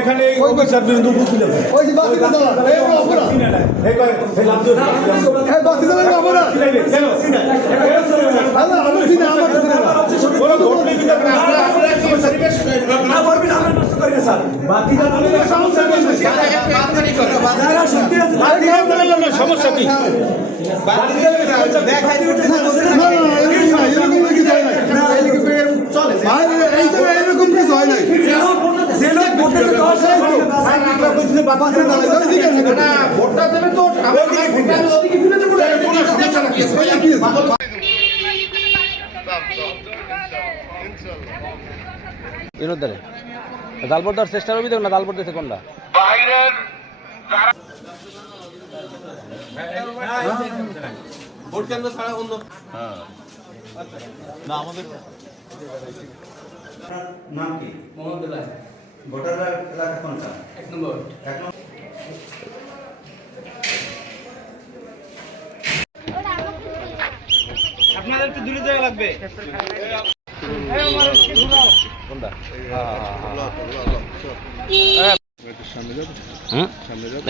এখানে অফিসার বিন্দু উপস্থিত আছে। ওই যে বাতি জ্বালা এই অপরাধ এই ভাই এই লাভ দিও এই বাতি জ্বালা অপরাধ কেন আল্লাহ আমি সিনা আমার সিনা বলো ঘটনা কি না আপনারা কি পরিবেশ না করবেন আমরা নষ্ট করি না স্যার বাতি জ্বালা সমস্যা কি বাতি করে যারা সত্যি আছে বাতি জ্বালা সমস্যা কি বাতি জ্বালা দেখাই দিতে না এরকম কিছু হয় না চলে ভাই এই তো এরকম কিছু হয় না যে লোক ভোট দেবে তো স্যার আপনারা কইছেন বাতি জ্বালা না ভোটটা দেবে তো আমরা ভোটটা ওদিকে ফিরে দেব না কোনো সমস্যা না কি ইনোদারে জালপট দেওয়ার চেষ্টা করবি দেখ না জালপট দিতে কোনটা বাইরের ভোট কেন্দ্র ছাড়া অন্য না আমাদের নাম কি মোহাম্মদ বেলাল ভোটার এলাকা কোনটা 1 নম্বর আপনাদের একটু দূরে জায়গা লাগবে কোনটা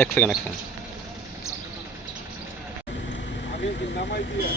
এক সেকেন্ড আগে নামাই দিয়ে